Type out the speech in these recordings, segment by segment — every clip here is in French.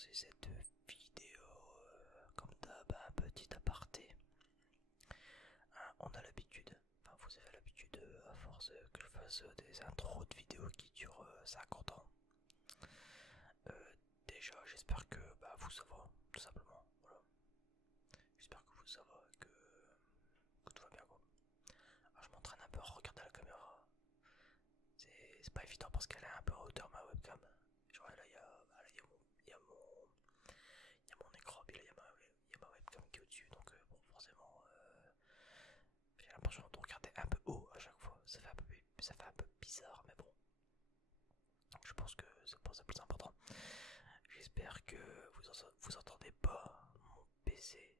commencer cette vidéo comme d'hab, un petit aparté. On a l'habitude, enfin vous avez l'habitude à force que je fasse des intros de vidéos qui durent 50 ans. Déjà j'espère que vous ça va, tout simplement. Voilà. J'espère que vous ça va, que tout va bien quoi. Alors, je m'entraîne un peu à regarder la caméra. C'est pas évident parce qu'elle est un peu en hauteur ma webcam. Genre là il y a, il y a mon écran, puis là il y a ma webcam qui est au-dessus, donc bon forcément j'ai l'impression de regarder un peu haut à chaque fois, ça fait un peu bizarre mais bon. Je pense que c'est pas ça le plus important. J'espère que vous entendez pas mon PC.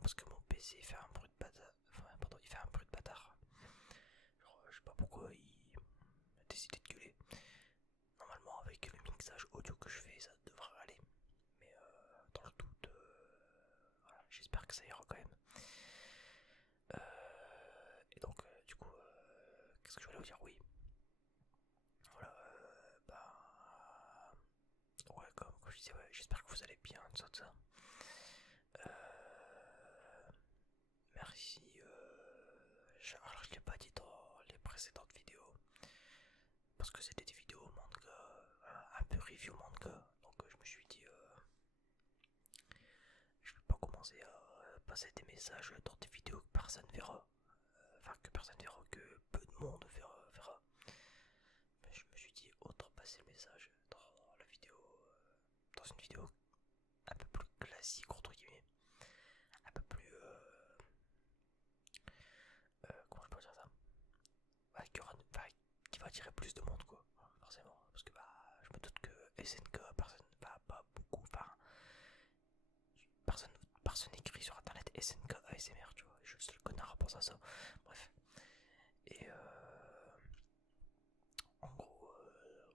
Parce que mon PC fait un bruit de bâtard. Enfin, pardon, il fait un bruit de bâtard. Genre, je sais pas pourquoi il a décidé de gueuler. Normalement, avec le mixage audio que je fais, ça devrait aller. Mais dans le doute, voilà, j'espère que ça ira quand même. Et donc, du coup, qu'est-ce que je voulais vous dire? Oui. Voilà, ouais, comme je disais, ouais, j'espère que vous allez bien, tout ça. Merci. Alors, je l'ai pas dit dans les précédentes vidéos. Parce que c'était des vidéos manga, un peu review manga. Donc, je me suis dit, je vais pas commencer à passer des messages dans des vidéos que personne verra. Enfin, que personne verra, que peu de monde verra. Mais je me suis dit, autant passer le message dans la vidéo, dans une vidéo un peu plus classique, entre guillemets. Un peu plus. Comment je peux dire ça? Qui va attirer plus de monde, quoi. Forcément. Parce que je me doute que SNK, personne. Pas beaucoup. Enfin. Personne écrit sur internet SNK ASMR, tu vois. Je suis le seul connard à penser à ça. Bref. Et en gros,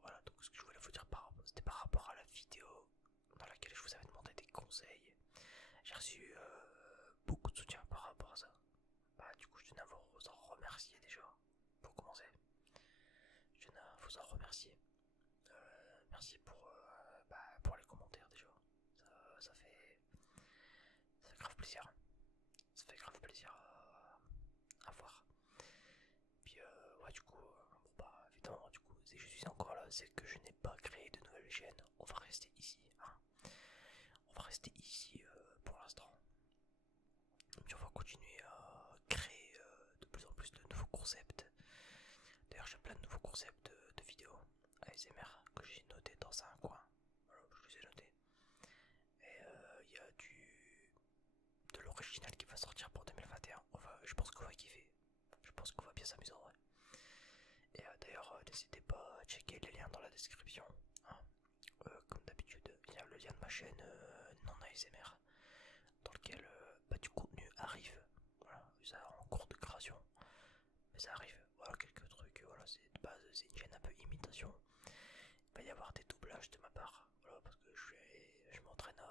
voilà. Donc ce que je voulais vous dire c'était par rapport à la vidéo dans laquelle je vous avais demandé des conseils. J'ai reçu beaucoup de soutien par rapport à ça. Du coup, je tenais à vous en remercier déjà, pour commencer. Je tenais à vous en remercier. Merci pour les commentaires déjà. Ça fait grave plaisir. Ça fait grave plaisir à voir. Puis ouais, du coup, évidemment, du coup, si je suis encore là, c'est que je n'ai pas créé de nouvelle chaîne. On va rester ici, hein. On va rester ici pour l'instant. Puis on va continuer à créer de plus en plus de nouveaux concepts. D'ailleurs, j'ai plein de nouveaux concepts de vidéos ASMR que j'ai notés dans un coin. Voilà, je les ai notés. Et il y a de l'original qui va sortir pour 2021. Je pense qu'on va kiffer. Je pense qu'on va bien s'amuser en vrai. Et d'ailleurs, n'hésitez pas à checker les liens dans la description, hein. Comme d'habitude, il y a le lien de ma chaîne non ASMR dans lequel du contenu arrive. Voilà, ça est en cours de création. Mais ça arrive, voilà quelques trucs, voilà, c'est de base, c'est une chaîne un peu imitation. Il va y avoir des doublages de ma part, voilà, parce que je m'entraîne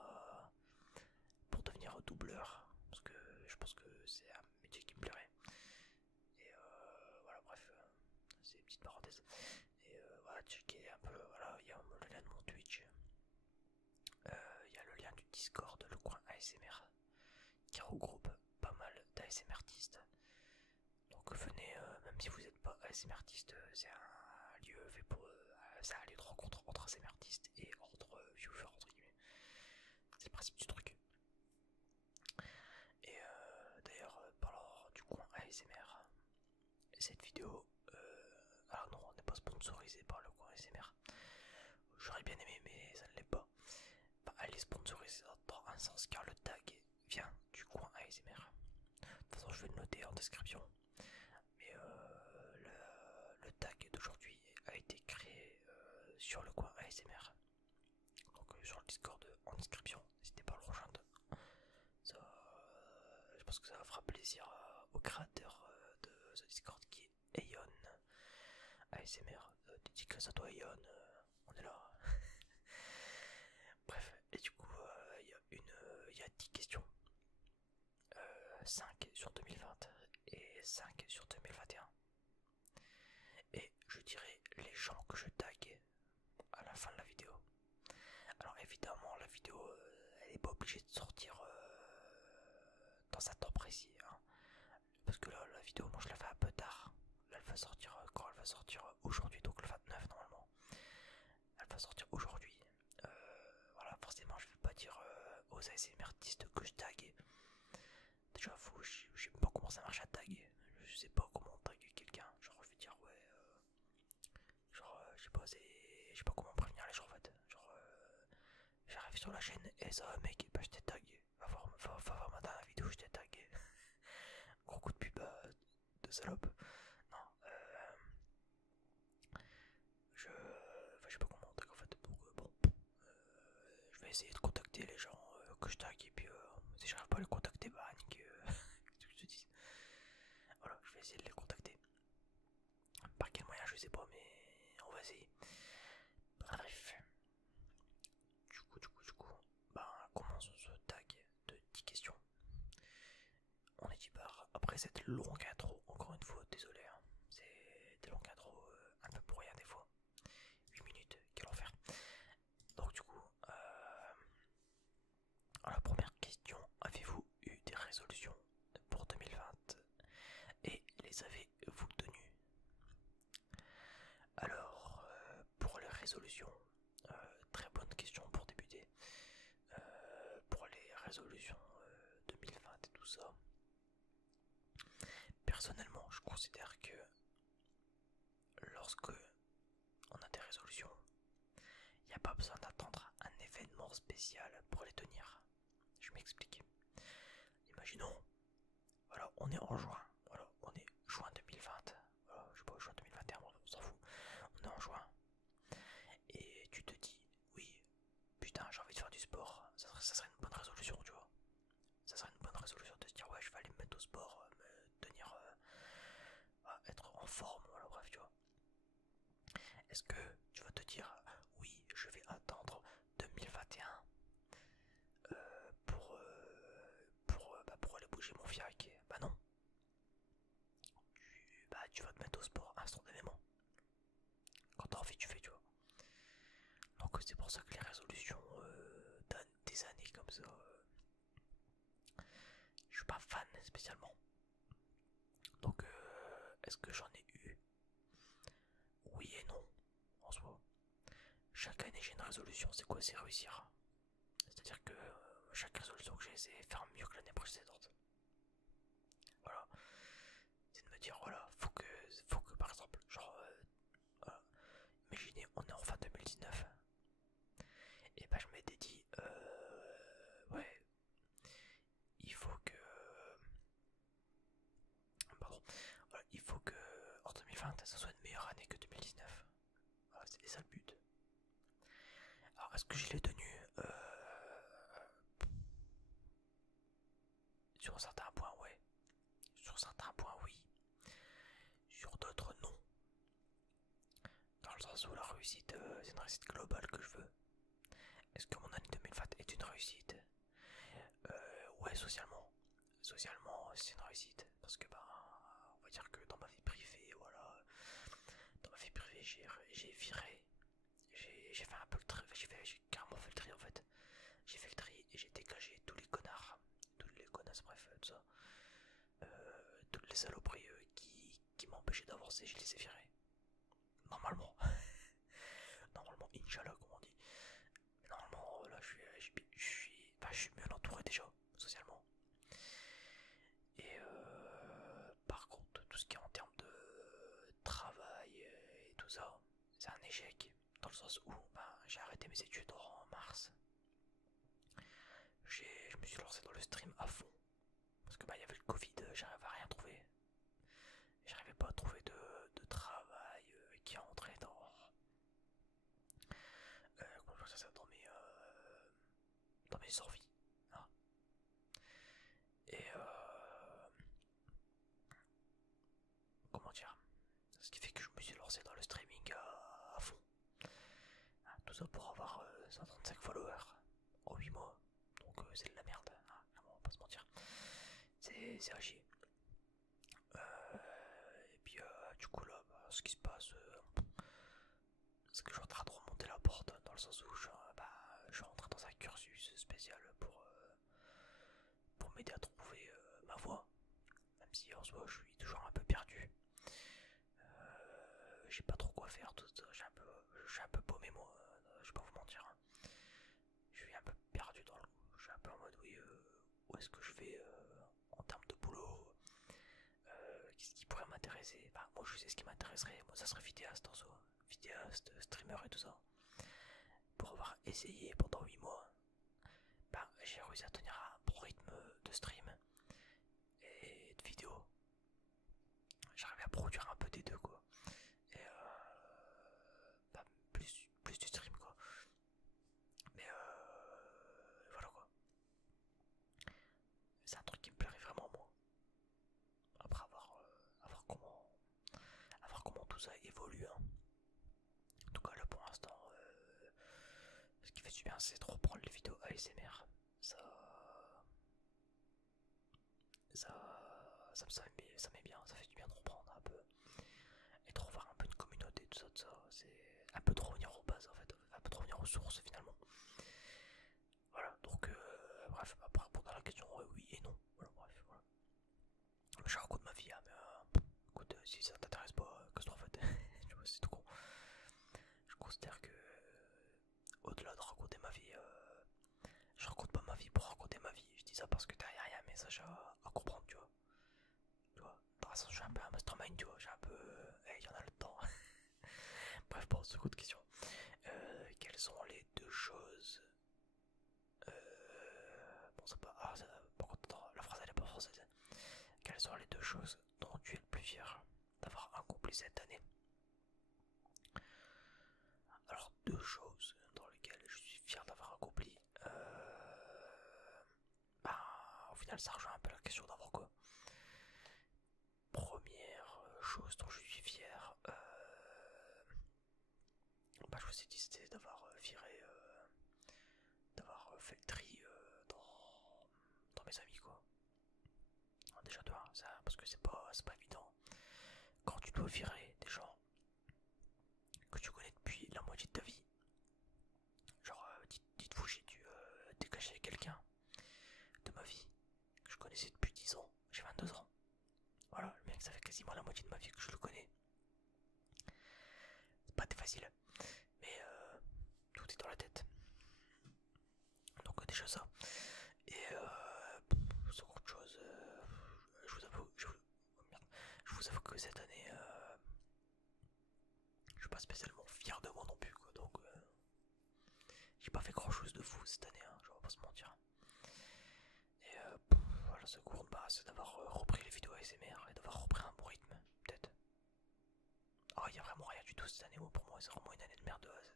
pour devenir doubleur, parce que je pense que c'est un métier qui me plairait. Et voilà, bref, c'est une petite parenthèse. Et voilà, checker un peu, voilà, il y a le lien de mon Twitch, il y a le lien du Discord, le coin ASMR, qui regroupe pas mal d'ASMR artistes. Donc venez, même si vous n'êtes pas ASMR artiste, c'est un lieu fait pour. C'est un lieu de rencontre entre ASMR artistes et entre viewers, entre guillemets. C'est le principe du truc. Et d'ailleurs, parlant du coin ASMR, cette vidéo. Alors non, on n'est pas sponsorisé par le coin ASMR. J'aurais bien aimé, mais ça ne l'est pas. Elle est sponsorisée dans un sens car le tag vient du coin ASMR. De toute façon, je vais le noter en description. Mais le tag d'aujourd'hui a été créé sur le coin ASMR. Donc sur le Discord en description. N'hésitez pas à le rejoindre. Je pense que ça fera plaisir au créateur de ce Discord qui est Aeon ASMR. Dédicace à toi Aeon, on est là. Bref, et du coup il y a 10 questions. 5 sur 2020 et 5 sur 2021. Et je dirais les gens que je tag à la fin de la vidéo. Alors évidemment la vidéo obligé de sortir dans un temps précis, hein. Parce que là, la vidéo, moi je la fais un peu tard. Là, elle va sortir quand elle va sortir aujourd'hui, donc le 29 normalement. Elle va sortir aujourd'hui. Voilà, forcément, je vais pas dire aux ASMR artistes que je tag. Déjà, je sais pas comment ça marche à tag. Je sais pas comment taguer quelqu'un. Genre, je vais dire, ouais, genre, je sais pas, je sais pas comment prévenir les gens en fait. Genre, j'arrive sur la chaîne et ça, mec, bah je t'ai tagué. Va voir ma dernière vidéo, je t'ai tagué. Gros coup de pub de salope. Non, je sais pas comment on tag en fait. Donc, bon, je vais essayer de contacter les gens que je tag et puis si j'arrive pas à les contacter, bah nique. Qu'est-ce que je te dis. Voilà, je vais essayer de les contacter. Par quel moyen, je sais pas, mais on va essayer. Bref. Du coup, bah commençons ce tag de 10 questions. On est 10 barres. Après cette longue intro, encore une fois, désolé, hein, c'est des longues intros un peu pour rien des fois. 8 minutes, quel enfer. Donc du coup, la première question, avez-vous eu des résolutions pour 2020 et les avez-vous tenues? Alors, pour les résolutions, très bonne question pour débuter. Pour les résolutions 2020 et tout ça, personnellement, je considère que lorsque on a des résolutions, il n'y a pas besoin d'attendre un événement spécial pour les tenir. Je m'explique. Imaginons, voilà, on est en juin, voilà, on est juin 2020, voilà, je sais pas, juin 2021, on s'en fout, on est en juin, et tu te dis, oui, putain, j'ai envie de faire du sport, ça serait une bonne résolution, tu vois. Ça serait une bonne résolution de se dire, ouais, je vais aller me mettre au sport, me tenir, être en forme, voilà, bref, tu vois. Est-ce que tu vas te dire, oui, je vais attendre 2021 pour aller bouger mon fiac? Bah non. Tu vas te mettre au sport instantanément. Quand t'as envie, tu fais, tu vois. Donc c'est pour ça que les résolutions des années comme ça, je suis pas fan spécialement. Donc est-ce que j'en ai eu? Oui et non, en soi. Chaque année j'ai une résolution, c'est quoi? C'est réussir. C'est-à-dire que chaque résolution que j'ai, c'est faire mieux que l'année précédente. Voilà. C'est de me dire, voilà, faut que par exemple, genre, imaginez, on est en fin 2019. Et bah, je m'étais dit, ouais, il faut que. Pardon. Voilà, il faut que en 2020, ça soit une meilleure année que 2019. Voilà, c'était ça le but. Alors, est-ce que je l'ai tenu sur certains points, ouais. Sur certains points, oui. Sur d'autres, non. Dans le sens où la réussite, c'est une réussite globale que je veux. Est-ce que mon année 2020 est une réussite? Ouais, socialement. Socialement, c'est une réussite. Parce que, ben, on va dire que dans ma vie privée, voilà. Dans ma vie privée, j'ai viré. J'ai fait un peu le tri. J'ai carrément fait le tri en fait. J'ai fait le tri et j'ai dégagé tous les connards. Tous les connasses, bref, tout ça. Toutes les saloperies qui m'empêchaient d'avancer, je les ai virées. Normalement. Normalement, Inch'Allah, comme on dit. Mais normalement, là, je suis bien entouré déjà, socialement. Et par contre, tout ce qui est en termes de travail et tout ça, c'est un échec. Dans le sens où j'ai arrêté mes études en mars. Je me suis lancé dans le stream à fond. Parce que il y avait le Covid, j'arrivais à rien trouver. J'arrivais pas à trouver de travail qui entrait comment je ça, dans mes envies. Hein. Et comment dire, ce qui fait que je me suis lancé dans le streaming à fond. Hein, tout ça pour avoir 135 followers en 8 mois. Donc c'est de la merde, hein, on va pas se mentir. C'est à chier. Et puis du coup là, ce qui se passe, c'est que je suis en train de remonter la porte dans le sens où je suis rentré dans un cursus spécial pour m'aider à trouver ma voie, même si en soi je suis toujours un peu perdu. Je sais pas trop quoi faire, tout ça. Je suis un peu paumé moi, je vais pas vous mentir. Hein. Je suis un peu perdu dans le coup. Je suis un peu en mode oui, où est-ce que je vais en termes de boulot, qu'est-ce qui pourrait m'intéresser. Enfin, moi je sais ce qui m'intéresserait, moi ça serait vidéaste en soi. Vidéaste, streamer et tout ça. Pour avoir essayé pendant 8 mois, ben, j'ai réussi à tenir un bon rythme de stream et de vidéo. J'arrivais à produire un peu des deux quoi. Et bah, plus du stream quoi. Mais voilà quoi. C'est un truc qui me plairait vraiment moi. Après à voir comment tout ça évolue. Hein. En tout cas là pour l'instant, ce qui fait du bien c'est de reprendre les vidéos ASMR. Ça, ça, ça met bien, ça fait du bien de reprendre un peu. Et de revoir un peu une communauté, tout ça, c'est un peu de revenir aux bases en fait, un peu de revenir aux sources finalement. Voilà, donc bref, après répondre à la question, oui et non, voilà, bref, voilà. Je raconte ma vie, hein, mais écoute, si ça t'intéresse pas, qu'est-ce que t'en fais? Tu vois, c'est tout con. Je considère que, au-delà de raconter ma vie, je raconte pas ma vie pour raconter ma vie, je dis ça parce que derrière il y a un message à comprendre, tu vois. Tu vois, de toute façon, je suis un peu un mastermind, tu vois, j'ai un peu. Il y en a le temps. Bref, bon, seconde question. Quelles sont les deux choses. Bon, c'est pas. Ah, par contre, attends, la phrase elle est pas française. Quelles sont les deux choses dont tu es le plus fier d'avoir accompli cette année? Alors, deux choses dans lesquelles je suis fier d'avoir accompli. Bah, au final, ça rejoint un peu la question d'avant quoi. Première chose dont je suis fier, bah, je vous ai dit, c'était d'avoir viré, d'avoir fait le tri dans mes amis quoi. Déjà toi, ça, parce que c'est pas évident. Quand tu dois virer des gens que tu connais depuis la moitié de ta vie, genre dites-vous j'ai dû dégager quelqu'un de ma vie que je connaissais depuis 10 ans, j'ai 22 ans. Voilà, le mec ça fait quasiment la moitié de ma vie que je le connais. C'est pas très facile, mais tout est dans la tête. Donc déjà ça. Et seconde chose, je vous avoue que cette année, je suis pas spécialement fier de moi non plus quoi, donc j'ai pas fait grand chose de fou cette année, hein, je vais pas se mentir. Et voilà, la seconde, bah, c'est d'avoir repris les vidéos ASMR et d'avoir repris un bon rythme, peut-être. Oh, il y a vraiment rien du tout cette année, pour moi, c'est vraiment une année de merde de A à Z.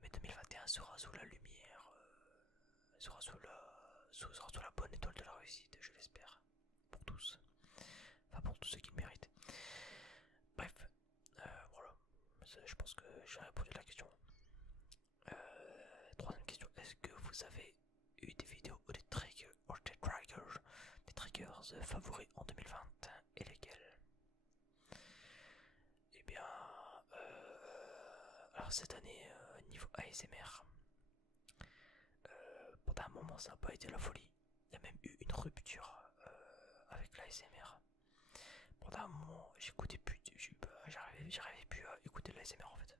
Mais 2021 sera sous la lumière, sera sous la bonne étoile de la réussite, je l'espère. Pour tous. Enfin, pour tous ceux qui le méritent. Bref, voilà. Je pense que j'ai répondu à la question. Troisième question, est-ce que vous avez eu des vidéos ou des triggers, favoris en 2020 et lesquels? Eh bien, alors cette année, niveau ASMR, pendant un moment ça n'a pas été la folie. Il y a même eu une rupture avec l'ASMR. Pendant un moment, j'écoutais plus, j'arrivais plus à écouter de l'ASMR en fait.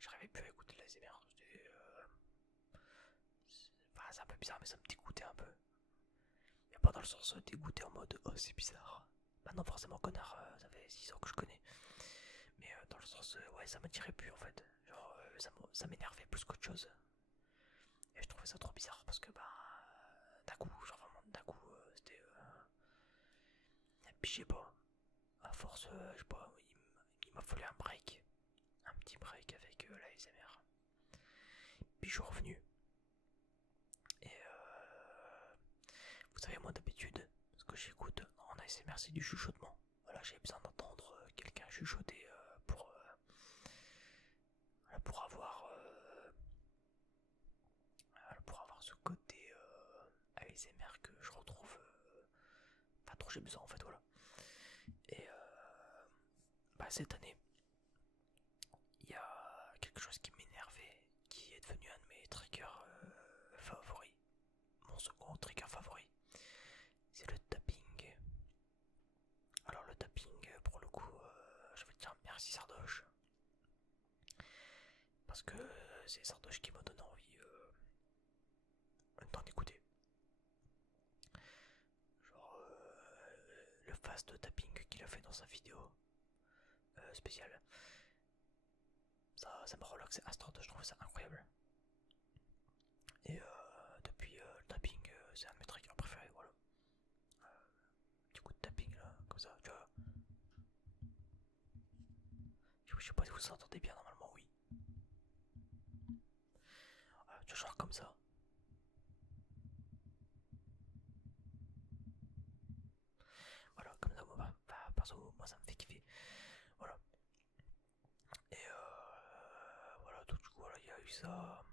J'arrivais plus à écouter de l'ASMR. Enfin, c'est un peu bizarre, mais ça me dégoûtait un peu. Mais pas dans le sens dégoûté en mode oh c'est bizarre. Bah non, forcément, connard, ça fait 6 ans que je connais. Mais dans le sens, ouais, ça m'attirait plus en fait. Genre, ça m'énervait plus qu'autre chose. Et je trouvais ça trop bizarre parce que, bah, d'un coup, genre vraiment, d'un coup, c'était. Puis je sais pas, à force, je sais pas, il m'a fallu un break. Un petit break avec la ASMR. Puis je suis revenu. Et vous savez, moi d'habitude, ce que j'écoute en ASMR, c'est du chuchotement. Voilà, j'ai besoin d'entendre quelqu'un chuchoter pour avoir ce côté ASMR que je retrouve pas trop j'ai besoin en fait, voilà. Et bah, cette année, il y a quelque chose qui m'énervait, qui est devenu un de mes triggers favoris. c'est Sardoche qui m'a donné envie d'en écouter. Genre le fast tapping qu'il a fait dans sa vidéo spéciale. Ça m'a relaxé à Sardoche, je trouve ça incroyable. Et depuis le tapping, c'est un de mes triggers préférés, voilà. Petit coup de tapping là, comme ça, tu vois. Je sais pas si vous entendez bien, normalement oui. Tu vois, genre comme ça. Voilà, comme ça, perso, moi ça me fait kiffer. Voilà. Et voilà, donc, du coup, voilà, il y a eu ça.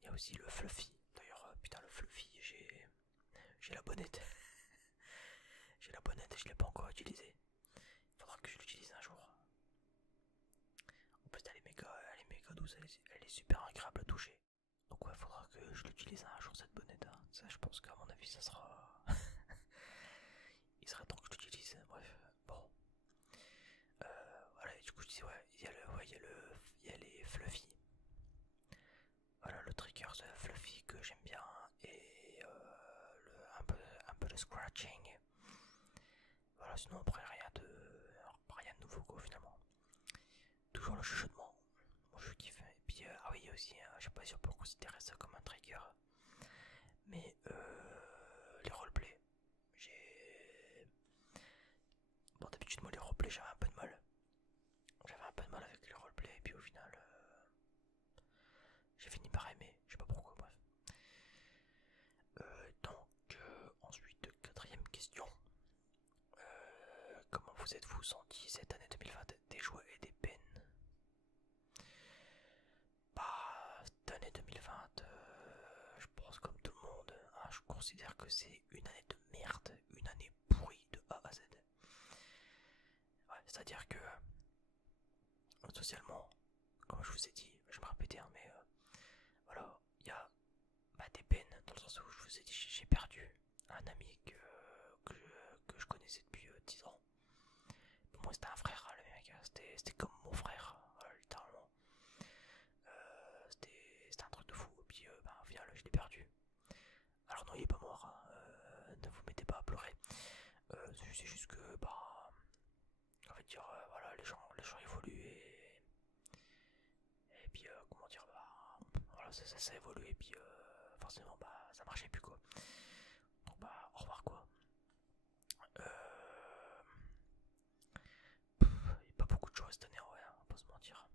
Il y a aussi le Fluffy. D'ailleurs, putain, le Fluffy, j'ai la bonnette. J'ai la bonnette et je l'ai pas encore utilisée. Il faudra que je l'utilise un jour. En plus, elle est méga douce, elle est super agréable à toucher. Donc ouais, faudra que je l'utilise un jour cette bonnette. Hein. Ça, je pense qu'à mon avis, ça sera... il sera temps que je l'utilise. Bref, bon. Voilà, et du coup, je disais, ouais, il y a les Fluffy. Voilà, le trigger de Fluffy que j'aime bien. Et un peu de scratching. Voilà, sinon après rien de nouveau quoi finalement. Toujours le chuchotement, moi je kiffe. Et puis ah oui, il y a aussi, je sais pas si on peut considérer ça comme un trigger, mais les roleplays. J'ai... Bon d'habitude moi les roleplays j'avais un peu de mal. J'avais un peu de mal avec les roleplays et puis au final j'ai fini par aimer, je sais pas pourquoi, bref. Donc ensuite, quatrième question. Comment vous êtes-vous senti cette année 2020, des joies et des peines? Bah, cette année 2020, je pense comme tout le monde, hein, je considère que c'est une année de merde, une année pourrie de A à Z. Ouais, c'est-à-dire que, socialement, comme je vous ai dit, je me répétais, hein, mais voilà, il y a des peines, dans le sens où je vous ai dit, j'ai perdu un ami que je connaissais depuis 10 ans. Pour moi, c'était un frère, hein, le mec, hein, c'était comme mon frère, littéralement. C'était un truc de fou, et puis au final, je l'ai perdu. Alors non, il est pas mort, hein, ne vous mettez pas à pleurer. C'est juste que, bah, en fait, dire, voilà, les gens évoluent et puis, comment dire, bah, voilà, ça évolue et puis, forcément, bah, ça marchait plus quoi. Donc, bah, au revoir quoi. Il n'y a pas beaucoup de joie cette année, ouais, hein, on va pas se mentir.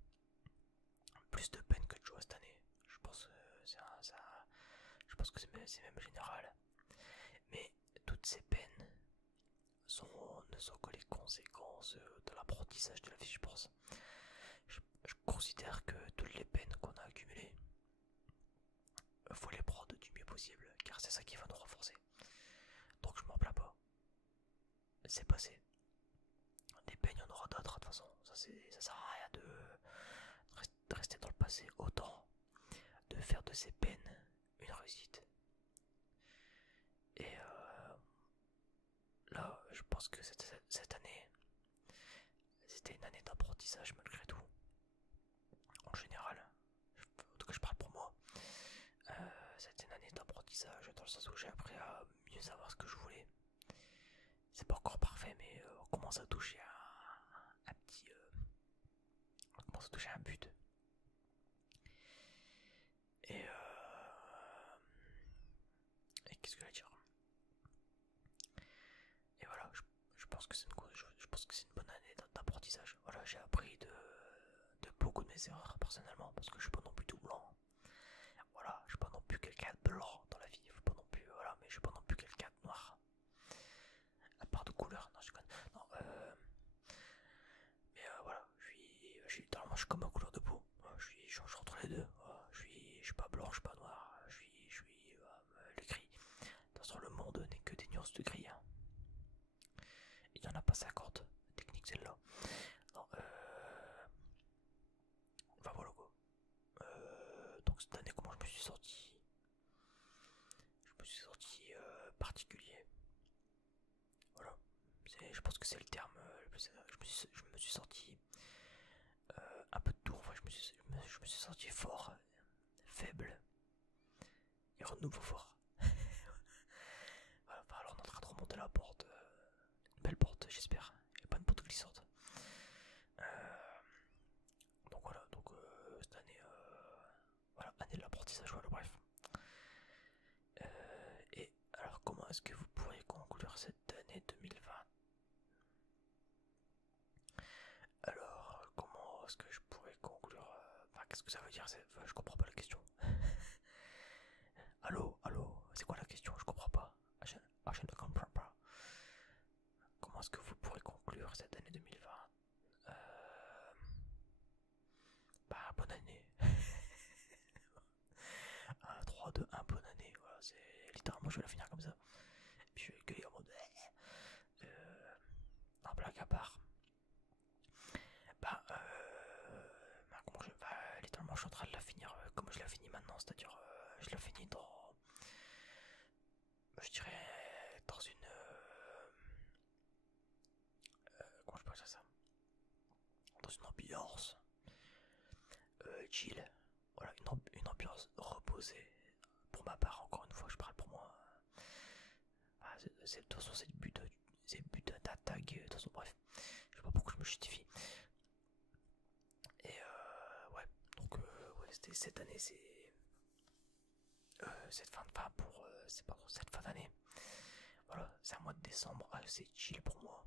Plus de peine que de joie cette année. Je pense, je pense que c'est même général. Mais toutes ces peines ne sont que les conséquences de l'apprentissage de la vie, je pense. Je considère que toutes les peines qu'on a accumulées, faut les prendre du mieux possible, car c'est ça qui va nous renforcer. Donc je m'en plains pas. C'est passé. Des peines, il y en aura d'autres de toute façon. Ça sert à rien de rester dans le passé. Autant de faire de ces peines une réussite. Et là, je pense que cette année, c'était une année d'apprentissage malgré tout. En général, en tout cas je parle pour moi. C'était une année d'apprentissage dans le sens où j'ai appris à mieux savoir ce que je voulais. C'est pas encore parfait, mais on commence à toucher un petit... on commence à toucher un but. Et qu'est-ce que je vais dire? Et voilà, je pense que c'est une bonne année d'apprentissage. Voilà, j'ai appris de beaucoup de mes erreurs personnellement, parce que je suis pas non plus tout blanc. Voilà, je suis pas non plus quelqu'un de blanc dans la vie, faut pas non plus, voilà, mais je suis pas non plus quelqu'un de noir. À part de couleur, non, je connais. Non, mais voilà, littéralement, je suis comme ma couleur de peau. Je change entre les deux. Je suis pas blanc, je suis pas noir. Je suis le gris. De toute façon, le monde n'est que des nuances de gris. Hein. Il n'y en a pas 50. Technique celle-là. Non, enfin voilà quoi. Donc cette année, comment je me suis sorti? Je me suis sorti particulier. Voilà. Je pense que c'est le terme. Je me suis sorti un peu de tout. Enfin, je je me suis senti fort, faible et renouveau fort. Voilà, bah, alors on est en train de remonter la porte, une belle porte j'espère, et pas une porte glissante. Donc voilà, cette année, voilà, année de l'apprentissage, voilà, bref. Et alors comment est-ce que vous pourriez conclure cette année 2020? Alors comment est-ce que je pourrais conclure enfin, qu'est-ce que ça veut dire? Enfin, je comprends pas la question. Allô, c'est quoi la question? Je comprends pas. Je ne comprends pas. Comment est-ce que vous pourrez conclure cette année 2020? Bah bonne année. 1, 3, 2, 1, bonne année. Voilà, c'est littéralement je vais la finir comme ça. Puis je vais gueuler en mode un blague à part. Comment littéralement je suis en train de la finir comme je la finis maintenant, c'est-à-dire je la finis dans, je dirais, dans une, comment je peux dire ça, dans une ambiance chill, voilà, une ambiance reposée. Pour ma part, encore une fois, je parle pour moi. De toute façon, c'est le but d'un tag. De toute façon, bref, je sais pas pourquoi je me justifie. Et ouais, donc ouais, c'était cette année, c'est cette fin de fin pour c'est pas cette fin d'année. Voilà, c'est un mois de décembre assez chill pour moi.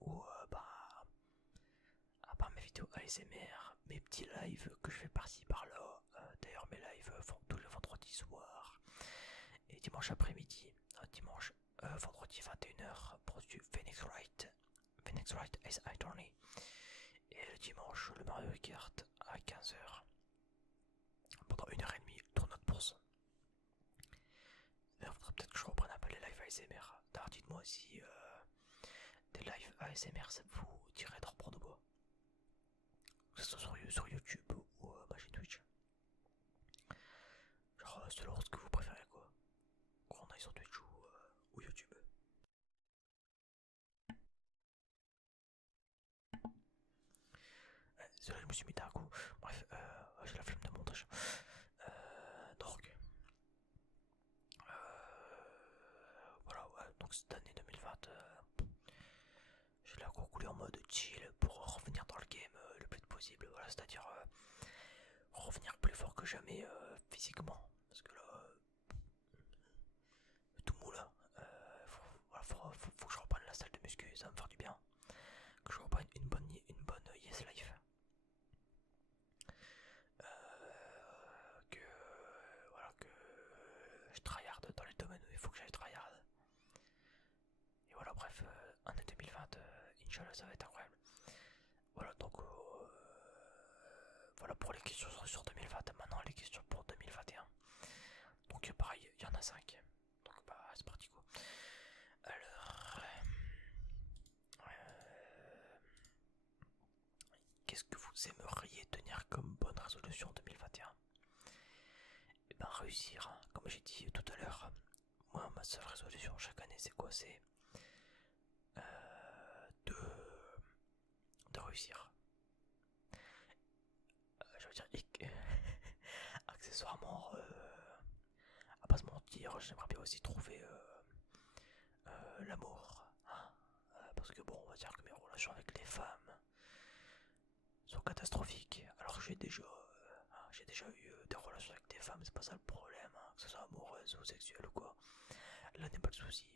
Où à part mes vidéos ASMR, mes petits lives que je fais par-ci par-là. D'ailleurs, mes lives font tous les vendredis soir et dimanche après-midi. Dimanche, vendredi 21h pour du Phoenix Wright Ace Attorney. Et le dimanche, le Mario Kart à 15h. Pendant 1h30, tournoi de bourse. D'ailleurs, faudrait peut-être que je reprenne un peu les lives ASMR. D'ailleurs, dites-moi si des lives ASMR ça vous dirait de reprendre ou pas. Que ce soit sur YouTube ou ma chaîne Twitch. Genre, selon ce que vous préférez, quoi. Qu'on aille sur Twitch ou YouTube. C'est là que je me suis mis d'un coup. Bref, j'ai la flemme de montage. Donc, voilà, ouais. Donc cette année 2020, je l'ai conclu en mode chill pour revenir dans le game le plus possible. Voilà, c'est-à-dire revenir plus fort que jamais physiquement. Parce que là, tout mou là. Faut que je reprenne la salle de muscu, ça va me faire du bien. Que je reprenne une bonne Yes Life. Que voilà, que je tryhard dans les domaines où il faut que j'aille tryhard. Et voilà, bref, année 2020, Inch'Allah, ça va être incroyable. Voilà, donc voilà pour les questions sur 2020. Maintenant, les questions pour 2021. Donc, pareil, il y en a 5. Donc, bah, c'est parti quoi. Alors, qu'est-ce que vous aimeriez tenir comme bonne résolution 2021? Et ben, réussir, hein. Comme j'ai dit tout à l'heure, moi, ma seule résolution chaque année, c'est quoi? C'est de réussir. Je veux dire, accessoirement, à pas se mentir, j'aimerais bien aussi trouver l'amour. Hein. Parce que bon, on va dire que mes relations avec les femmes sont catastrophiques. Alors que j'ai déjà eu des relations avec des femmes, c'est pas ça le problème, hein, que ce soit amoureuse ou sexuelle ou quoi. Là n'est pas le souci.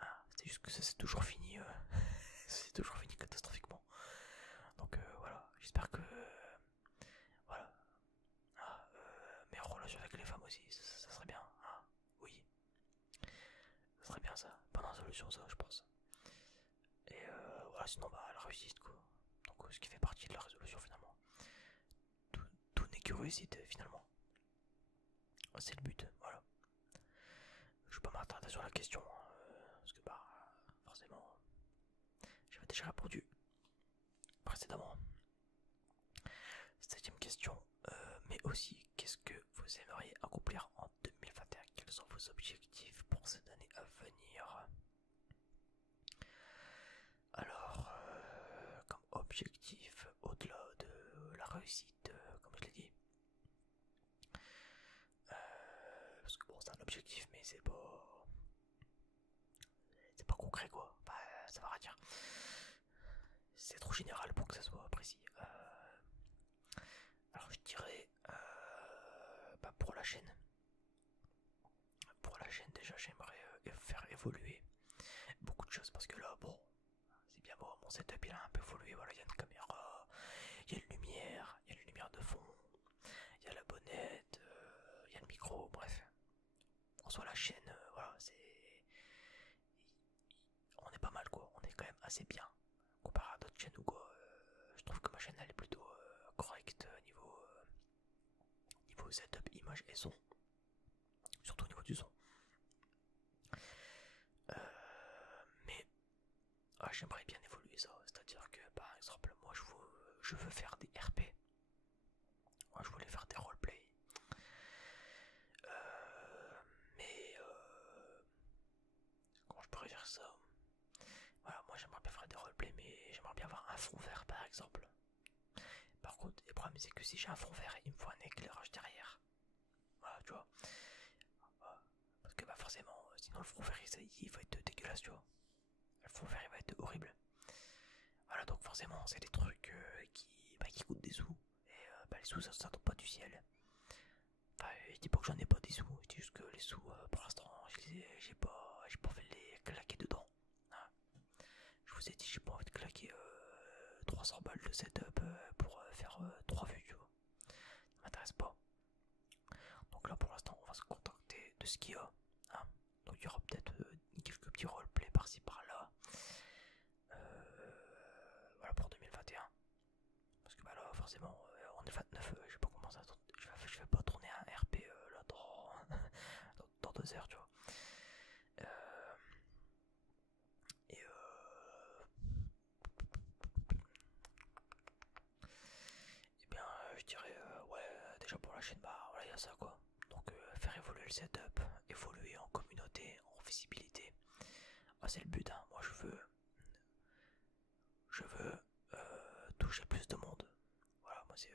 Hein, c'est juste que ça c'est toujours fini. C'est toujours fini catastrophiquement. Donc voilà, j'espère que voilà. Mes relations avec les femmes aussi, ça serait bien. Hein, oui, ça serait bien ça. Bonne résolution ça, je pense. Et voilà, sinon bah la réussite quoi. Donc ce qui fait partie de la résolution finalement. Tout n'est que réussite finalement. C'est le but, voilà. Je vais pas m'attarder sur la question, parce que bah forcément j'avais déjà répondu précédemment. 7ème question, mais aussi qu'est-ce que vous aimeriez accomplir en 2021? Quels sont vos objectifs pour cette année à venir? Alors, comme objectif, au-delà de la réussite pas concret quoi, bah, ça va rien dire. C'est trop général pour que ça soit précis. Alors je dirais bah, pour la chaîne. Pour la chaîne déjà j'aimerais faire évoluer beaucoup de choses parce que là bon c'est bien bon, mon setup il a un peu évolué, voilà, il y a une caméra, il y a une lumière de fond, il y a la bonnette, il y a le micro, bref. En soit la chaîne, voilà, on est pas mal quoi, on est quand même assez bien comparé à d'autres chaînes ou quoi. Je trouve que ma chaîne elle est plutôt correcte niveau setup, image et son, surtout au niveau du son. Mais j'aimerais bien évoluer ça, c'est-à-dire que par exemple moi je veux faire des RP, moi je voulais faire des roleplay, mais comment je pourrais dire ça, voilà, moi j'aimerais bien faire des roleplays mais j'aimerais bien avoir un fond vert par exemple. Par contre le problème c'est que si j'ai un fond vert il me faut un éclairage derrière, voilà tu vois, parce que bah forcément sinon le fond vert il va être dégueulasse tu vois, le fond vert il va être horrible. Voilà, donc forcément c'est des trucs qui coûtent des sous, et les sous ça tombe pas du ciel. Enfin, je dis pas que j'en ai pas des sous, je dis juste que les sous pour l'instant j'ai pas fait les claquer dedans. Hein. Je vous ai dit j'ai pas envie de claquer 300 balles de setup pour faire 3 vues, tu vois. Ça m'intéresse pas. Donc là pour l'instant on va se contenter de ce qu'il y a. Hein. Donc il y aura peut-être quelques petits roleplays par-ci par-là. Voilà pour 2021. Parce que bah là forcément on est 29, je vais pas commencer à je vais pas tourner un RP là dans 2 heures tu vois. Et bien je dirais ouais déjà pour la chaîne bah voilà il y a ça quoi. Donc faire évoluer le setup, évoluer en communauté, en visibilité. Ah, c'est le but hein. Moi je veux toucher plus de monde. Voilà, moi c'est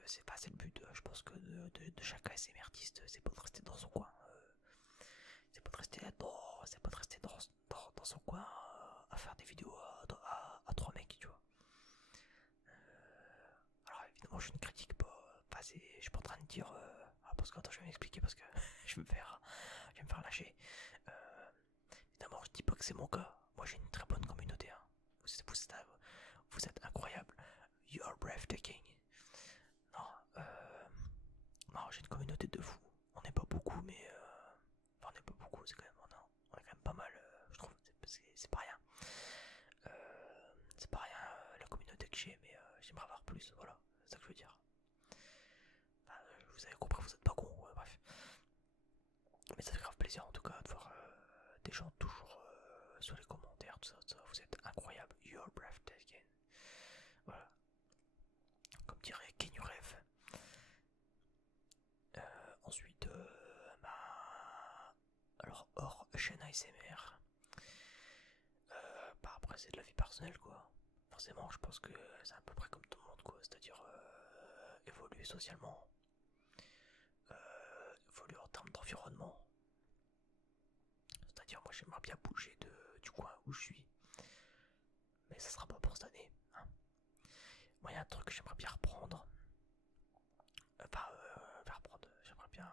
le but. Je pense que de chaque ASMR artiste, c'est pas de rester dans son coin. C'est pas de rester dans son coin à faire des vidéos à 3 mecs, tu vois. Alors évidemment je ne critique pas. Enfin, je suis pas en train de dire. Parce que attends, je vais m'expliquer parce que je vais me faire lâcher. Évidemment, je dis pas que c'est mon cas. Moi j'ai une très bonne communauté. Hein. Vous êtes incroyable. You are breathtaking. Non, non, j'ai une communauté de fous. On n'est pas beaucoup, mais enfin, on n'est pas beaucoup. C'est quand même, on est quand même pas mal. Je trouve. C'est pas rien. C'est pas rien la communauté que j'ai, mais j'aimerais avoir plus. Voilà, c'est ça que je veux dire. Enfin, vous avez compris, vous êtes pas con. Ouais, bref. Mais ça fait grave plaisir en tout cas de voir des gens toujours sur les commentaires, tout ça. Vous êtes incroyable. You're breathtaking. Voilà. Comme dirait Kenny Rêve. Ensuite, alors hors chaîne ASMR, après c'est de la vie personnelle quoi. Forcément, je pense que c'est à peu près comme tout le monde quoi, c'est-à-dire évoluer socialement, évoluer en termes d'environnement. C'est-à-dire moi j'aimerais bien bouger du coin où je suis, mais ça sera pas pour cette année. Hein. Moi il y a un truc que j'aimerais bien reprendre. J'aimerais bien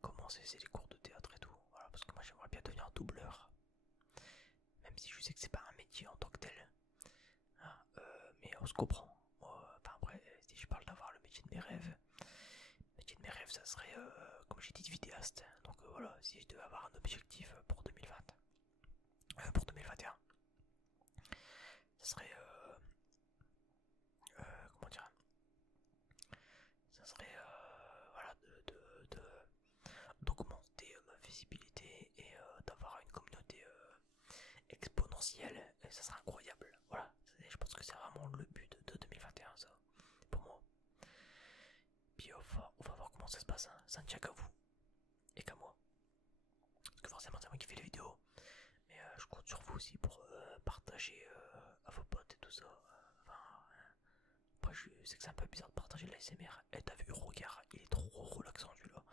commencer les cours de théâtre et tout. Voilà, parce que moi j'aimerais bien devenir doubleur. Même si je sais que c'est pas un métier en tant que tel. Hein, mais on se comprend. Moi, après, si je parle d'avoir le métier de mes rêves, ça serait, comme j'ai dit, de vidéaste. Donc voilà, si je devais avoir un objectif pour 2020, pour 2021, ça serait, comment dire, ça serait, voilà, d'augmenter ma visibilité et d'avoir une communauté exponentielle. Et ça serait incroyable. Voilà, je pense que c'est vraiment le but de 2021, ça, pour moi. Puis on va voir comment ça se passe, hein. Ça ne tient qu'à vous et qu'à moi. Parce que forcément c'est moi qui fais les vidéos. Mais je compte sur vous aussi pour partager à vos potes et tout ça. Après je sais que c'est un peu bizarre de partager de l'ASMR. Et t'as vu le regard, il est trop relaxant celui-là.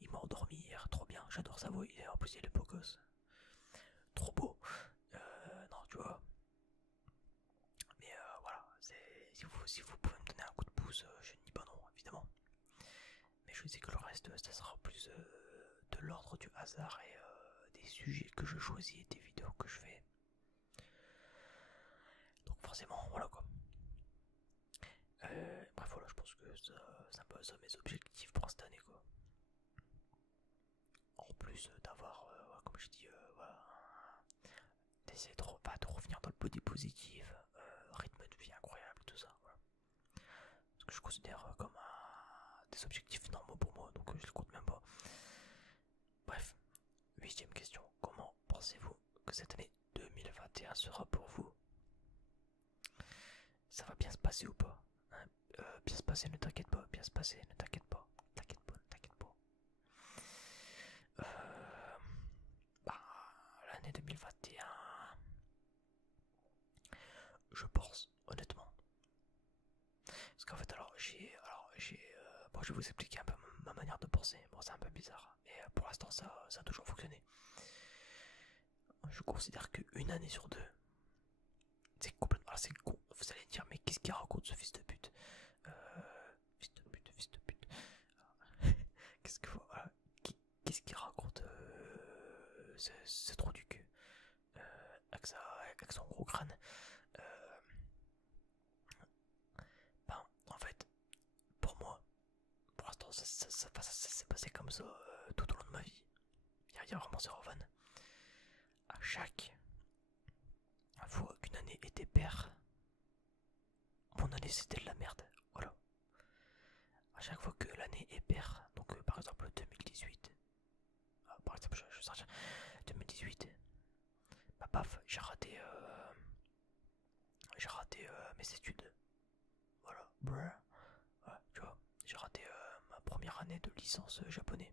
Il m'a endormi hier, trop bien, j'adore sa voix. En plus il est beau gosse. c'est que le reste, ça sera plus de l'ordre du hasard et des sujets que je choisis et des vidéos que je fais. Donc forcément, voilà quoi. Bref, voilà, je pense que ça me ça mes objectifs pour cette année quoi. En plus d'avoir, comme je dis, voilà, d'essayer de revenir dans le body positif, rythme de vie incroyable, tout ça. Voilà. Ce que je considère comme des objectifs normaux pour moi, donc je les compte même pas. Bref, huitième question. Comment pensez-vous que cette année 2021 sera pour vous? Ça va bien se passer ou pas, hein? Bien se passer, ne t'inquiète pas. Bien se passer, ne t'inquiète pas. T'inquiète pas, ne t'inquiète pas. Bah, l'année 2021, je pense, honnêtement. Parce qu'en fait, bon, je vais vous expliquer un peu ma manière de penser. Bon, c'est un peu bizarre, mais pour l'instant, ça a toujours fonctionné. Je considère qu'une année sur deux, c'est complètement, c'est con. Vous allez dire, mais qu'est-ce qu'il raconte ce fils de pute? Fils de pute, fils de pute. Qu'est-ce que voilà, qu'est-ce qu'il raconte ce trou du cul avec son gros crâne. Euh, en fait, pour moi, pour l'instant, ça s'est passé comme ça tout au long de ma vie. Il y a vraiment zéro van. À chaque fois qu'une année était paire, mon année c'était de la merde. Voilà. À chaque fois que l'année est paire, donc par exemple 2018, par exemple je vais sortir 2018, bah paf, j'ai raté mes études. Voilà. Ouais, tu vois, j'ai raté ma première année de licence japonais.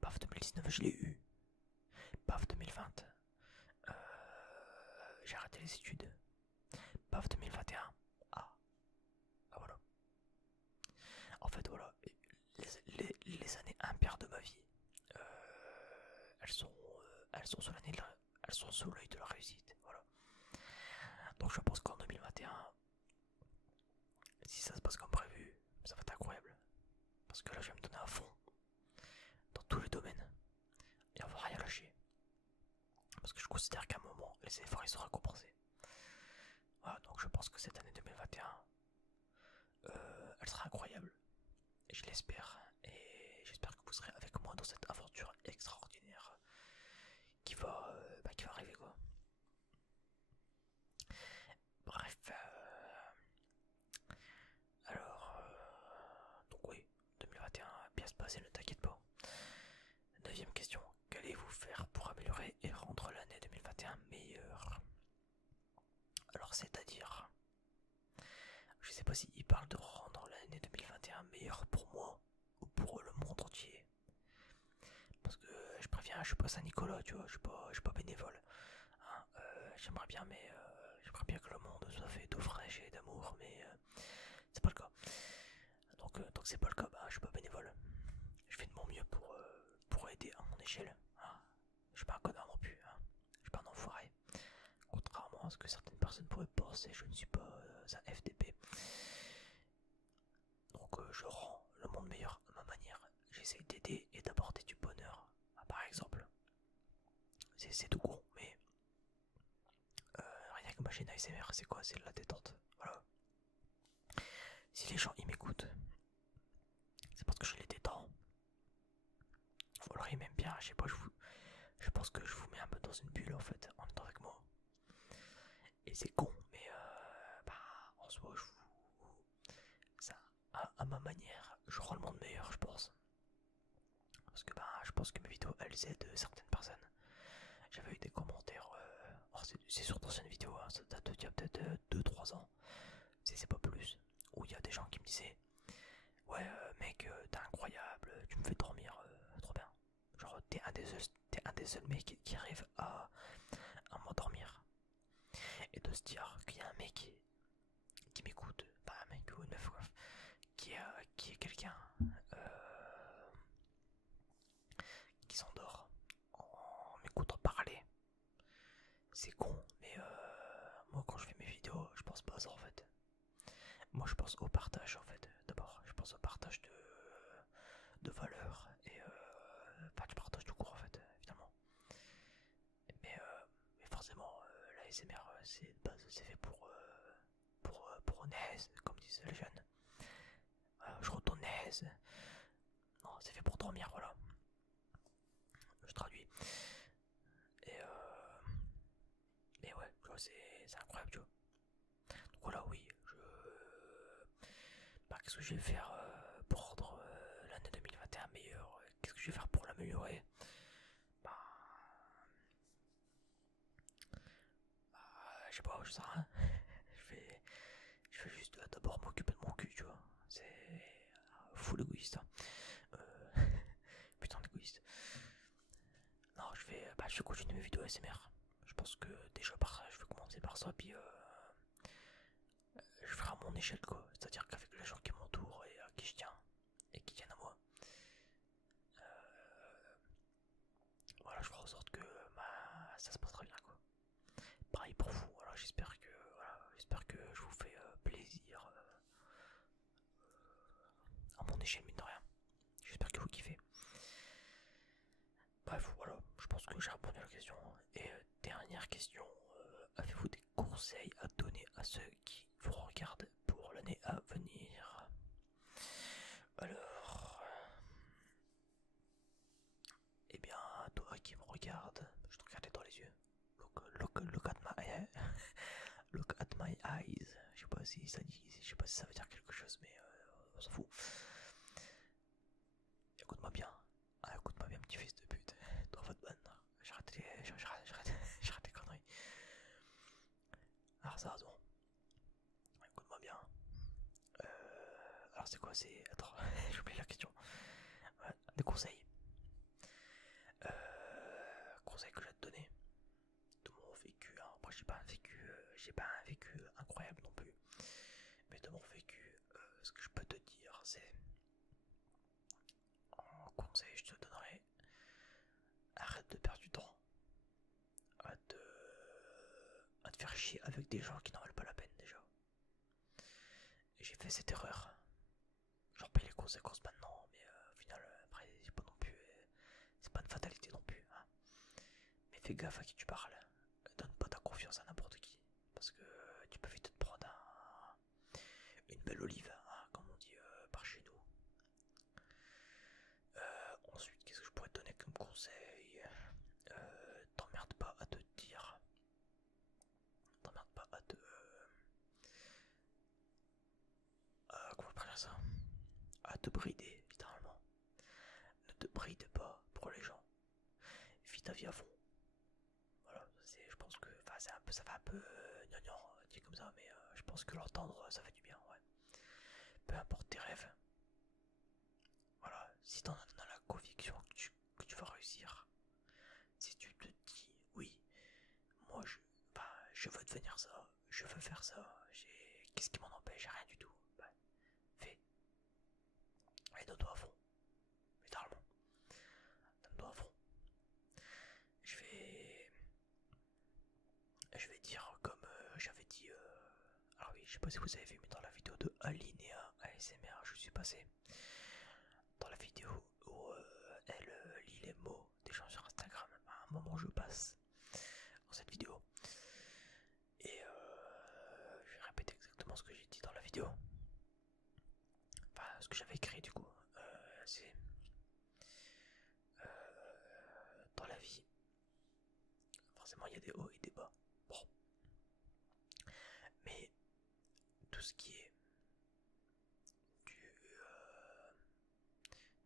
Paf 2019 je l'ai eu. Paf 2020, euh, j'ai raté les études. Paf 2021, ah voilà. En fait voilà, les années impaires de ma vie, elles sont sous elles sont sous l'œil de la réussite. Voilà. Donc je pense qu'en 2021, si ça se passe comme prévu, ça va être incroyable. Parce que là je vais me donner à fond dans tous les domaines. Et on va rien lâcher. Parce que je considère qu'à un moment, les efforts ils seront récompensés. Voilà, donc je pense que cette année 2021, elle sera incroyable. Et je l'espère. Et j'espère que vous serez avec moi dans cette aventure extraordinaire qui va arriver quoi. Bref. Donc oui, 2021, bien se passer, ne t'inquiète pas. Neuvième question. Qu'allez-vous faire pour améliorer et rendre l'année 2021 meilleure? Alors c'est-à-dire, je sais pas s'il parle de rendre l'année 2021 meilleure pour moi ou pour le monde entier. Parce que je préviens, je suis pas Saint-Nicolas, tu vois, je suis pas bénévole. Hein, j'aimerais bien, mais j'aimerais bien que le monde soit fait d'eau fraîche et d'amour, mais c'est pas le cas. Donc c'est pas le cas, bah, je suis pas bénévole. Je fais de mon mieux pour aider à mon échelle. Hein. Je suis pas un connard non plus, hein. Je suis pas un enfoiré. Contrairement à ce que certaines personnes pourraient penser, je ne suis pas un FDP. Donc je rends le monde meilleur à ma manière. J'essaie d'aider et d'apporter du bonheur. Par exemple, c'est tout con, mais rien que ma chaîne ASMR, c'est quoi? C'est de la détente. Voilà. Si les gens ils m'écoutent, c'est parce que je les détends. Ou alors ils m'aiment bien, je sais pas, je pense que je vous mets un peu dans une bulle en fait, en étant avec moi. Et c'est con, mais en soi, ça, à ma manière, je rends le monde meilleur, je pense. Parce que je pense que mes vidéos, elles aident certaines personnes. J'avais eu des commentaires, c'est sur d'anciennes vidéos, hein, ça date d'il y a peut-être 2-3 ans, c'est pas plus, où il y a des gens qui me disaient ouais mec, t'es incroyable, tu me fais dormir, trop bien. Genre t'es un des seuls mecs qui arrive à m'endormir. Et de se dire qu'il y a un mec qui m'écoute, pas un mec ou une meuf, qui est quelqu'un qui s'endort en m'écoutant parler. C'est con, mais moi quand je fais mes vidéos, je pense pas à ça en fait. Moi je pense au partage en fait, d'abord. Je pense au partage ASMR, c'est de base, c'est fait pour naise, comme disent les jeunes. Je retourne naise. Non, c'est fait pour dormir, voilà. Je traduis. Et ouais, tu vois, c'est incroyable, tu vois. Donc voilà, oui, bah, qu'est-ce que je vais faire pour rendre l'année 2021 meilleure? Qu'est-ce que je vais faire pour l'améliorer? Bah, je sais pas, je sais rien. je vais, je vais juste d'abord m'occuper de mon cul, tu vois. C'est full égoïste. Hein. Putain d'égoïste. Non, je vais continuer mes vidéos ASMR. Je pense que déjà je vais commencer par ça, puis je ferai à mon échelle, quoi. C'est-à-dire qu'avec les gens qui m'entourent et à qui je tiens, et qui tiennent à moi, voilà, je ferai en sorte que ça se passera bien, quoi. Pareil pour vous, voilà, j'espère que je vous fais plaisir à mon échelle, mine de rien. J'espère que vous kiffez. Bref, voilà, je pense que j'ai répondu à la question. Et dernière question, avez-vous des conseils à donner à ceux qui vous regardent pour l'année à venir? Alors, eh bien, toi qui me regardes, je te regardais dans les yeux. Look at my look at my eyes. Je sais pas si ça dit, je sais pas si ça veut dire quelque chose, mais on s'en fout. Écoute-moi bien. Ah, écoute-moi bien, petit fils de pute. Trop votre bonne. J'arrête les conneries. Alors, ça a raison. Écoute-moi bien. Alors, c'est quoi? Attends, j'ai oublié la question. Ouais, des conseils. Conseils que je vais te donner. De mon vécu. Hein. Moi, j'ai pas un vécu incroyable non plus. Mais de mon vécu, ce que je peux te dire, c'est. En conseil, je te donnerai. Arrête de perdre du temps à te faire chier avec des gens qui n'en valent pas la peine déjà. Et j'ai fait cette erreur. J'en paye les conséquences maintenant, mais au final, après, c'est pas non plus. C'est pas une fatalité non plus. Hein. Mais fais gaffe à qui tu parles. Donne pas ta confiance à n'importe qui. Parce que tu peux vite te prendre une belle olive, hein, comme on dit par chez nous. Ensuite, qu'est-ce que je pourrais te donner comme conseil? T'emmerde pas à te dire. T'emmerde pas à te. Comment je peux dire ça? À te brider, littéralement. Ne te bride pas pour les gens. Vis ta vie à fond. Voilà, je pense que. Enfin, ça fait un peu gnangnan dit comme ça, mais je pense que l'entendre, ça fait du bien, ouais. Peu importe tes rêves. Voilà, si t'en as la conviction que tu vas réussir, si tu te dis oui, moi je veux devenir ça, je veux faire ça, qu'est-ce qui m'en empêche? Rien du tout. Bah, fais. Et donne-toi à fond. Littéralement. Donne-toi à fond. Je vais. Je vais dire comme j'avais dit. Alors oui, je sais pas si vous avez vu, mais dans la vidéo de Alinea ASMR, je suis passé. Dans la vidéo où elle lit les mots des gens sur Instagram, à un moment je passe dans cette vidéo. Et je vais répéter exactement ce que j'ai dit dans la vidéo. Enfin, ce que j'avais écrit du coup. C'est dans la vie, forcément il y a des hauts et des bas. Bon. Mais tout ce qui est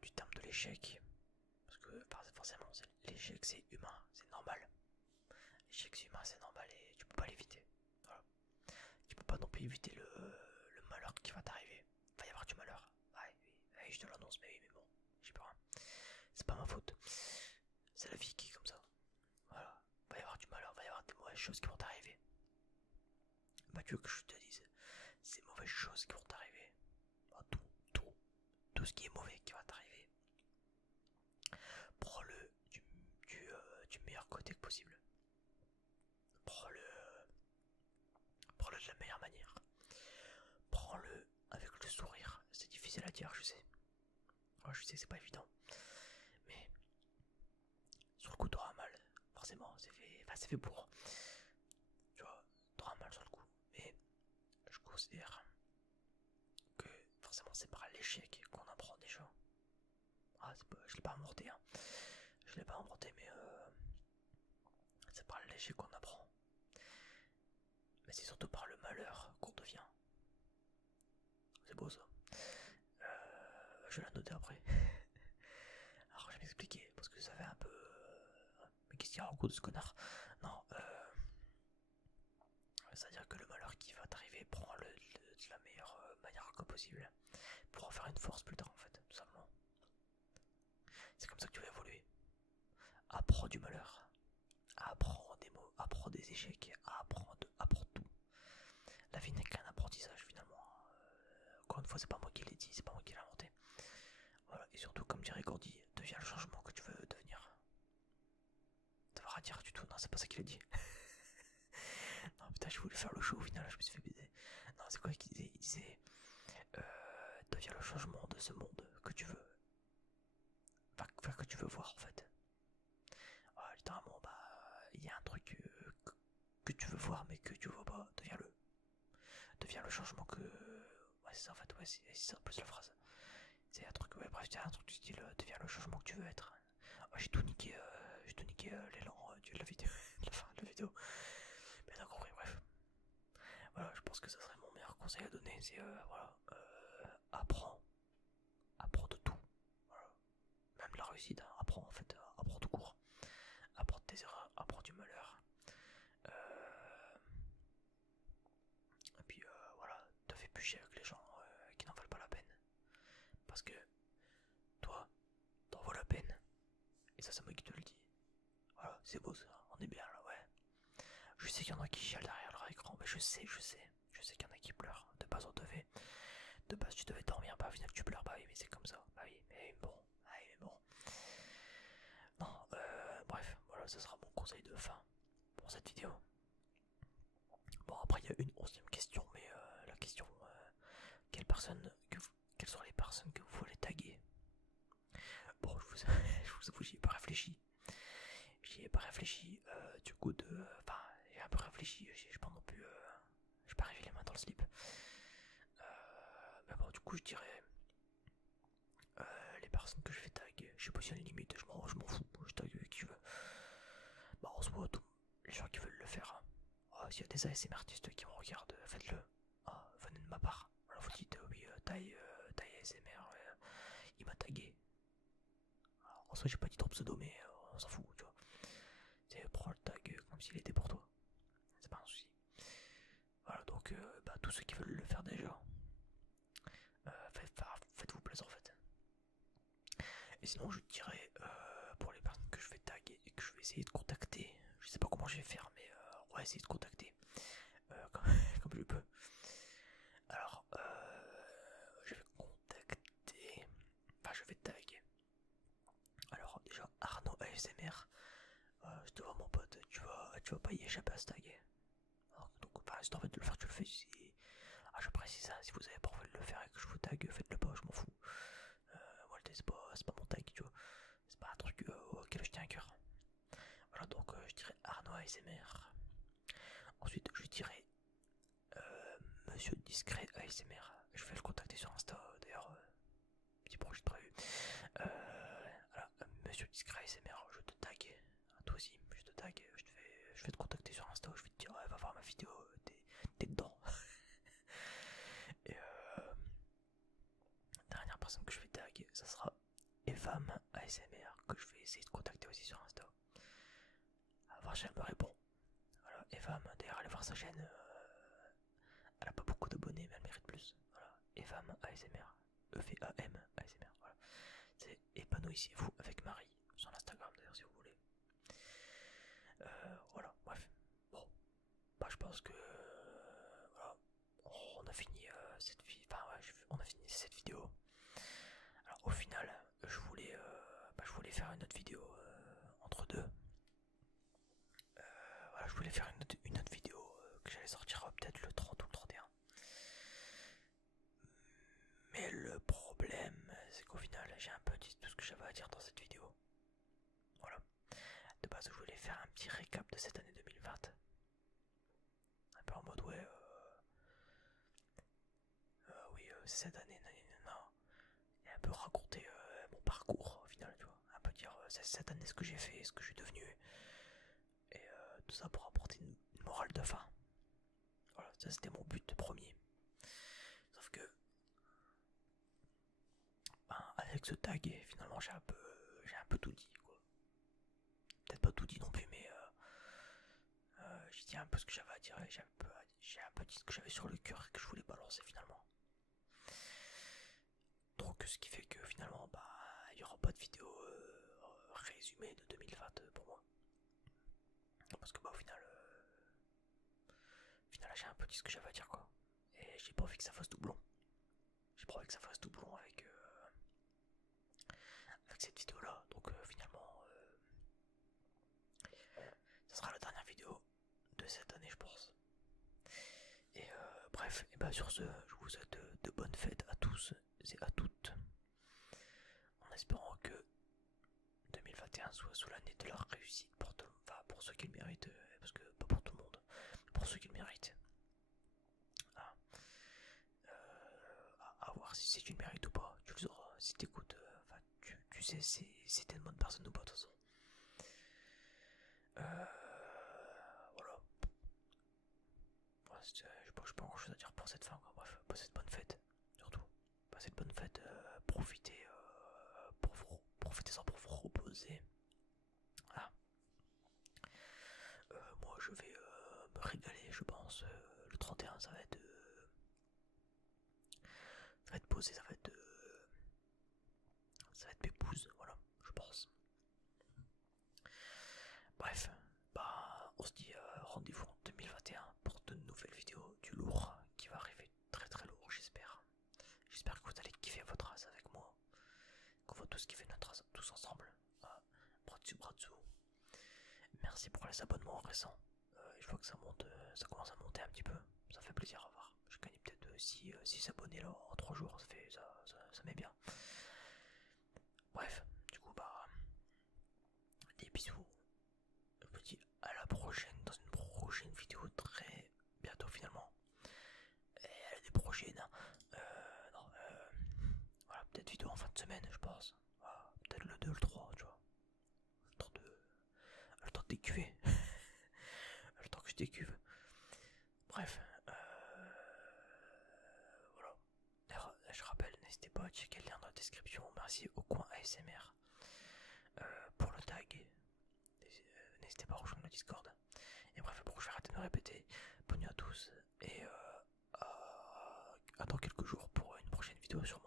du terme de l'échec, parce que forcément l'échec c'est humain, c'est normal. L'échec c'est humain, c'est normal et tu peux pas l'éviter. Voilà. Tu peux pas non plus éviter le malheur qui va t'arriver. Il va y avoir du malheur. Ouais, je te l'annonce, mais oui, mais bon, j'ai peur. Hein. C'est pas ma faute. C'est la vie qui est comme ça. Voilà. Il va y avoir du malheur, il va y avoir des mauvaises choses qui vont t'arriver. Bah tu veux que je te dise, ces mauvaises choses qui vont t'arriver. Bah, tout ce qui est mauvais qui va t'arriver. Prends-le du meilleur côté possible. Prends-le de la meilleure manière. Prends-le avec le sourire. C'est difficile à dire, je sais. Ouais, je sais, c'est pas évident. Mais sur le coup, t'auras mal. Forcément, c'est fait pour. Tu considère que forcément c'est par l'échec qu'on apprend déjà. Ah, je l'ai pas inventé, hein. Je l'ai pas inventé, mais c'est par l'échec qu'on apprend. Mais c'est surtout par le malheur qu'on devient. C'est beau ça. Je vais la noter après. Alors je vais m'expliquer, parce que ça fait un peu... Mais qu'est-ce qu'il y a en gros de ce connard? Non, c'est-à-dire que le malheur qui va t'arriver, prends-le de la meilleure manière que possible. Pour en faire une force plus tard en fait, tout simplement. C'est comme ça que tu vas évoluer. Apprends du malheur. Apprends des mots, apprends des échecs, apprends tout. La vie n'est qu'un apprentissage finalement. Encore une fois, c'est pas moi qui l'ai dit, c'est pas moi qui l'ai inventé. Voilà, et surtout, comme dirait Gordy, deviens le changement que tu veux devenir. Ça va rien dire du tout, non, c'est pas ça qu'il a dit. Non, putain, je voulais faire le show au final, je me suis fait baiser. Non, c'est quoi qu'il disait? Il disait deviens le changement de ce monde que tu veux. Enfin, que tu veux voir en fait. Ah, littéralement, bah, il y a un truc que tu veux voir mais que tu vois pas, deviens-le. Deviens le changement que... Ouais, c'est ça en fait, ouais, c'est ça plus la phrase. C'est un truc, ouais, bref, c'est un truc du style, deviens le changement que tu veux être. Oh, j'ai tout niqué l'élan de la vidéo, de la fin de la vidéo. Mais t'as compris, bref. Voilà, je pense que ça serait mon meilleur conseil à donner, c'est, voilà, apprends. Apprends de tout. Voilà. Même la réussite, hein, apprends en fait, apprends tout court. Apprends de tes erreurs, apprends du malheur. Et puis voilà, te fais plus chier avec les gens qui n'en valent pas la peine. Parce que toi, t'en vaut la peine. Et ça, c'est moi qui te le dis. Voilà, c'est beau ça, on est bien là, ouais. Je sais qu'il y en a qui chialent derrière leur écran, mais je sais qu'il y en a qui pleurent. De base, de base, tu devais dormir, bah au final tu pleures, bah oui, mais c'est comme ça. Bah oui, mais bon, Non, bref, voilà, ce sera mon conseil de fin pour cette vidéo. Bon, après, il y a une 11e question, mais la question quelles sont les personnes que vous voulez taguer? Bon, je vous avoue, j'y ai pas réfléchi. Du coup, enfin, j'ai un peu réfléchi, j'ai pas non plus. J'ai pas arrivé les mains dans le slip. Mais bon, du coup, je dirais. Les personnes que je fais tag, je sais pas si y a une limite, je m'en fous, je tag qui je veux. Bah, on se voit tout. Les gens qui veulent le faire. Hein. Oh, s'il y a des ASMR artistes qui me regardent, faites-le. Ah, venez de ma part. Alors vous dites, oui, taille ASMR, il m'a tagué. Alors, en soi, j'ai pas dit ton pseudo, mais on s'en fout, tu vois. Prends le tag comme s'il était pour toi. C'est pas un souci. Voilà, donc, bah, tous ceux qui veulent le faire déjà, faites-vous plaisir en fait. Et sinon, je dirais, pour les personnes que je vais taguer et que je vais essayer de contacter, je sais pas comment je vais faire, mais on va essayer de contacter comme, comme je peux. Alors, je vais contacter, enfin, je vais taguer. Alors, déjà, Arnaud ASMR, je te vois, mon pote, tu vas pas y échapper à ce tag. Alors, donc, enfin, si t'as envie de le faire, tu le fais. Ah, je précise ça, si vous avez pas envie de le faire et que je vous tag, faites-le pas, je m'en fous. Moi, c'est pas mon tag, tu vois. C'est pas un truc auquel je tiens à cœur. Voilà, donc je dirais Arnaud ASMR. Ensuite, je dirais Monsieur Discret ASMR. Je vais le contacter sur Insta, d'ailleurs. Petit projet de prévu. Voilà, Monsieur Discret ASMR, je te tag. Toi aussi, je te tag. Je vais te contacter sur Insta. Je vais te dire, va voir ma vidéo, t'es dedans. Et dernière personne que je vais tag, ça sera Evam ASMR, que je vais essayer de contacter aussi sur Insta. À voir si elle me répond. Voilà, Evam, d'ailleurs, allez voir sa chaîne. Elle a pas beaucoup d'abonnés, mais elle mérite plus. Voilà, Evam ASMR. EVAM ASMR. Voilà. C'est épanouissez-vous avec Marie sur l'Instagram d'ailleurs si vous voulez. Voilà, bref. Bon, bah je pense que voilà, on a fini cette vidéo. Enfin ouais, on a fini cette vidéo. Alors au final, je voulais faire une autre vidéo entre deux. Voilà, je voulais faire une autre vidéo que j'allais sortir peut-être le 30 ou le 31. Mais le problème, c'est qu'au final, j'ai un peu dit tout ce que j'avais à dire dans cette vidéo. Voilà. De base, je voulais faire un petit récap de cette année 2020. Un peu en mode, ouais, passé cette année, nanana. Et un peu raconter mon parcours au final, tu vois. Un peu dire cette année ce que j'ai fait, ce que je suis devenu. Et tout ça pour apporter une morale de fin. Voilà, ça c'était mon but premier. Sauf que ben, avec ce tag, finalement j'ai un peu tout dit quoi. Peut-être pas tout dit non plus, mais j'ai dit un peu ce que j'avais à dire et j'ai un peu dit ce que j'avais sur le cœur et que je voulais balancer finalement. Donc ce qui fait que finalement bah il n'y aura pas de vidéo résumée de 2020 pour moi. Parce que bah au final j'ai un peu dit ce que j'avais à dire quoi. Et j'ai pas envie que ça fasse doublon. J'ai pas envie que ça fasse doublon avec cette vidéo là. Donc finalement ça sera la dernière vidéo de cette année je pense. Et bref, et bah sur ce, je vous souhaite de bonnes fêtes à tous et à toutes. En espérant que 2021 soit sous l'année de la réussite pour ceux qui le méritent, parce que pas pour tout le monde, mais pour ceux qui le méritent. Ah. À voir si tu le mérites ou pas, tu le sauras si t'écoutes, tu sais si t'es une bonne personne ou pas de toute façon. Voilà. J'ai pas grand chose à dire pour cette fin, quoi. Bref, passez de bonnes fêtes, surtout. Passez de bonnes fêtes, profitez-en pour vous reposer. Ah. Moi je vais me régaler, je pense. Le 31 ça va être posé, ça va être pépouze, voilà, je pense. Bref, bah on se dit rendez-vous en 2021 pour de nouvelles vidéos, du lourd qui va arriver, très très lourd j'espère. J'espère que vous allez kiffer votre race avec moi, qu'on va tous kiffer notre race tous ensemble. Bras dessus, bras dessous. Merci pour les abonnements récents. Je vois que ça monte, ça commence à monter un petit peu. Ça fait plaisir à voir. J'ai gagné peut-être 6 abonnés là en 3 jours. Ça met bien. Bref, du coup, bah. Des bisous. Je vous dis à la prochaine dans une prochaine vidéo très bientôt finalement. Et elle est des prochaines. Hein. Non, voilà, peut-être vidéo en fin de semaine, je pense. Voilà, peut-être le 2, le 3, tu vois. Le temps de décuver. Le temps que je décuve. Bref, voilà. D'ailleurs, je rappelle, n'hésitez pas à checker le lien dans la description. Merci au coin ASMR pour le tag. N'hésitez pas à rejoindre le Discord. Et bref, bon, je vais arrêter de me répéter. Bonne nuit à tous et à dans quelques jours pour une prochaine vidéo sur